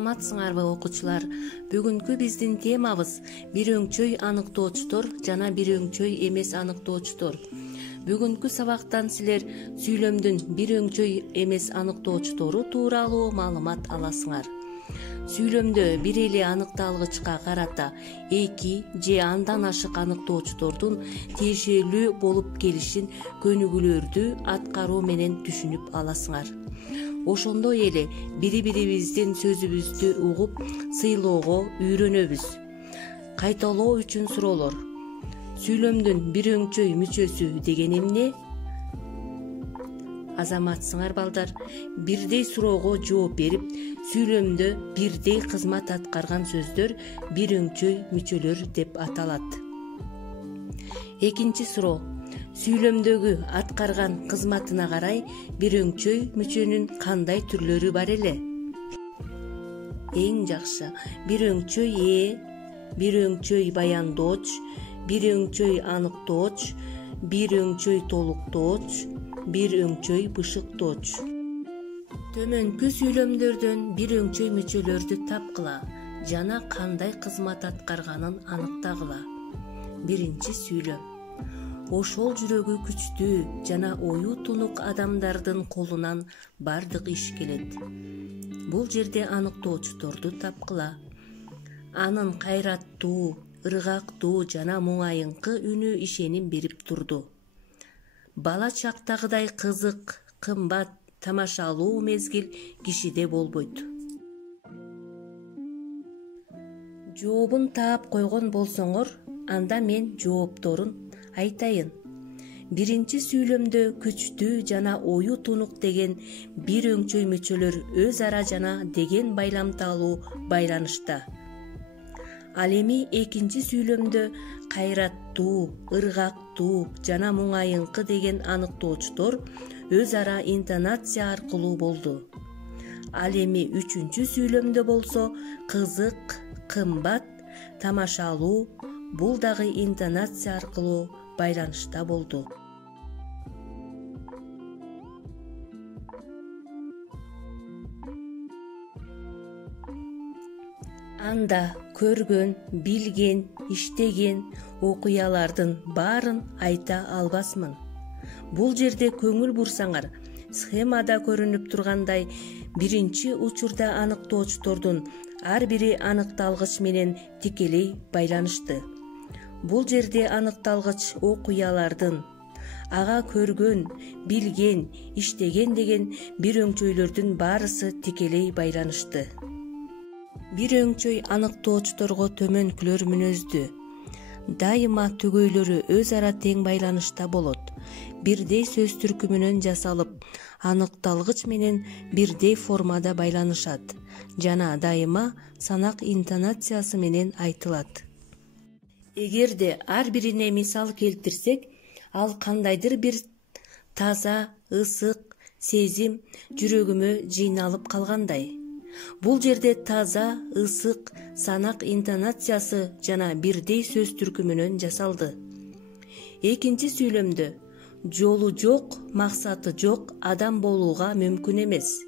Саламатсыңарбы окуучулар? Бүгүнкү биздин темабыз бир өңчөй аныктоочтор жана бир өңчөй эмес аныктоочтор. Бүгүнкү сабактан силер сүйлөмдүн бир өңчөй эмес аныктоочтору тууралуу маалымат аласыңар. Сүйлөмдө бир эле аныкталгычка карата эки же андан ашык аныктоочтордун тиешелүү болуп келишин көнүгүүлөрдү аткаруу менен түшүнүп аласыңар. Ошондой эле бири-бирибиздин сөзүбүздү угуп, сыйлоого үйрөнөбүз. Кайталоо үчүн суроолор. Сүйлөмдүн бир өңчөй мүчөсү деген эмне? Азаматсыңар балдар, бирдей суроого жооп берип, сүйлөмдө бирдей кызмат аткарган сөздөр бир өңчөй мүчөлөр деп аталат. Экинчи суроо. Сүйлөмдөгү аткарган кызматына карай бир өңчөй мүчөнүн кандай түрлөрү бар эле? Эң жакшы, бир өңчөй бир өңчөй баяндооч, бир өңчөй аныктооч, бир өңчөй толуктооч, бир өңчөй бышыктооч. Төмөнкү сүйлөмдөрдөн бир өңчөй мүчөлөрдү тапкыла жана кандай кызмат аткарганын аныктагыла. Биринчи сүйлөм. Ошол жүрөгү күчтүү жана ою тунук адамдардын колунан бардык иш келет. Бул жерде аныктоочторду тапкыла. Анын кайраттуу, ыргактуу жана муңайыңкы үнү ишеним берип турду. Бала чактагыдай кызык, кымбат, тамашалуу мезгил кишиде болбойт. Жообун таап койгон болсоңор, анда мен жоопторун айтайын. Биринчи сүйлөмдө күчтүү жана ою тунук деген бир өңчөй мүчөлөр өз ара жана деген байламталуу байланышта. Ал эми экинчи сүйлөмдө кайраттуу, ыргактуу жана муңайыңкы деген аныктоочтор өз ара интонация аркылуу болду. Ал эми үчүнчү сүйлөмдө болсо кызык, кымбат, тамашалуу, бул дагы интонация аркылуу байланышта болду. Анда көргөн, билген, иштеген окуялардын баарын айта албасмын. Бул жерде көңүл бурсаңар, схемада көрүнүп тургандай, биринчи учурда аныктоочтордун ар бири аныкталгыч менен тикелей байланышты. Бул жерде аныкталгыч окуялардын, ага көргөн, билген, иштеген деген бир өңчөйлөрдүн баарысы тикелей байланышты. Бир өңчөй аныктоочторго төмөнкүлөр мүнөздүү. Дайыма түгөйлөрү өз ара тең байланышта болот. Бирдей сөз түркүмүнөн жасалып, аныкталгыч менен бирдей формада байланышат жана дайыма санак интонациясы менен айтылат. Эгерде ар бирине мисал келтирсек, ал кандайдыр бир таза, ысык сезим жүрөгүмө жыйналып калгандай. Бул жерде таза, ысык, санак интонациясы жана бирдей сөз түркүмүнөн жасалды. Экинчи сүйлөмдө жолу жок, максаты жок адам болууга мүмкүн эмес.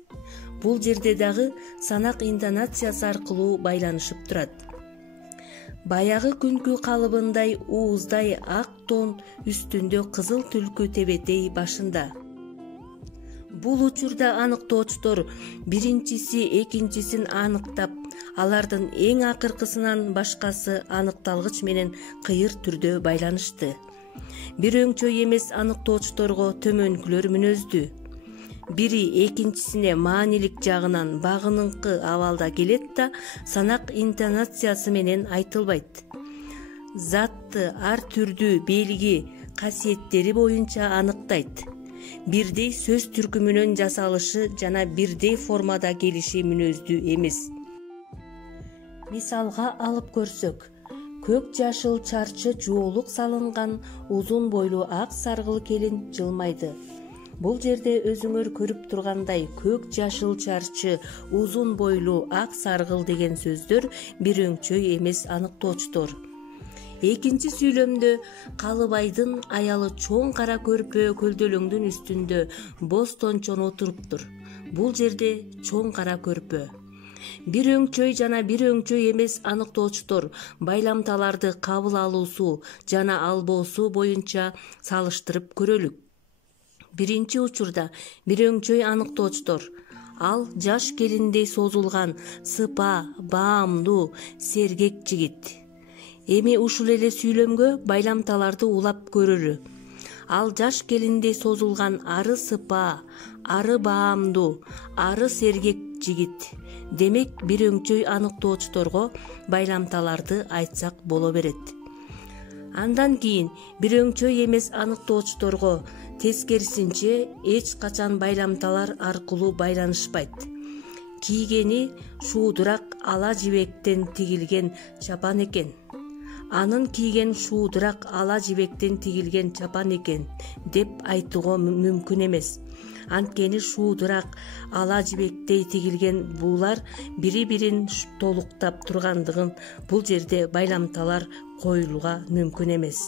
Бул жерде дагы санак интонациясы аркылуу байланышып турат. Баягы күнкү калыбындай ууздай ак тон үстүндө кызыл түлкү тебетей башында. Бул учурда аныктоочтор биринчиси экинчисин аныктап, алардын эң акыркысынан башкасы аныкталгыч менен кыйыр түрдө байланышты. Бир өңчөй эмес аныктоочторго төмөнкүлөр мүнөздүү. Бири экинчисине маанилик жагынан багыныңкы абалда келет да, санак интонациясы менен айтылбайт. Затты ар түрдүү белги, касиеттери боюнча аныктайт. Бирдей сөз түркүмүнөн жасалышы жана бирдей формада келиши мүнөздүү эмес. Мисалга алып көрсөк, көк жашыл чарчы жуолук салынган узун бойлуу ак саргыл келин жылмайды. Бул жерде өзүңөр көрүп тургандай көк жашыл чарчы, узун бойлуу ак саргыл деген сөздөр бир өңчөй эмес аныктоочтор. Экинчи сүйлөмдө Калыбайдын аялы чоң кара көрпө көлдөлөңдүн үстүндө бостончон отуруптур. Бул жерде чоң кара көрпө. Бир өңчөй жана бир өңчөй эмес аныктоочтор байламталарды кабыл алуусу жана албоосу боюнча салыштырып көрөлүк. Биринчи учурда бир өңчөй аныктоочтор ал жаш келиндей созулган, сыпа, баамдуу, сергек жигит. Эми ушул эле сүйлөмгө байламталарды улап көрөлү. Ал жаш келиндей созулган, ары сыпа, ары баамдуу, ары сергек жигит. Демек, бир өңчөй аныктоочторго байламталарды айтсак боло берет. Андан кийин бир өңчөй эмес аныктоочторго тескерисинче эч качан байламталар аркылуу байланышпайт. Кийгени шуудурак ала жибектен тигилген чапан экен. Анын кийген шуудурак ала жибектен тигилген чапан экен деп айтууга мүмкүн эмес. Анткени шуудурак ала жибектей тигилген булар бири-бирин толуктап тургандыгын бул жерде байламталар коюлууга мүмкүн эмес.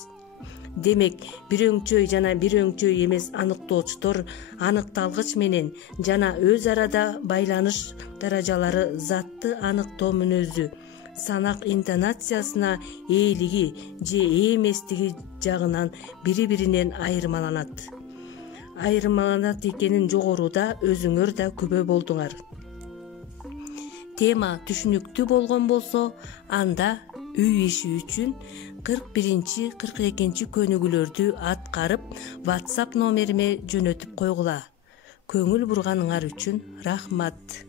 Демек, бир өңчөй жана бир өңчөй эмес аныктоочтор аныкталгыч менен жана өз арада байланыш даражалары затты аныктоо мүнөзү, санак интонациясына ээлиги же эместиги жагынан бири-биринен айырмаланат экенин жогоруда өзүңөр да күбө болдуңар. Тема түшүнүктүү болгон болсо, анда үй иши үчүн 41-42 көнүгүүлөрдү аткарып WhatsApp номериме жөнөтүп койгула. Көңүл бурганыңар үчүн рахмат.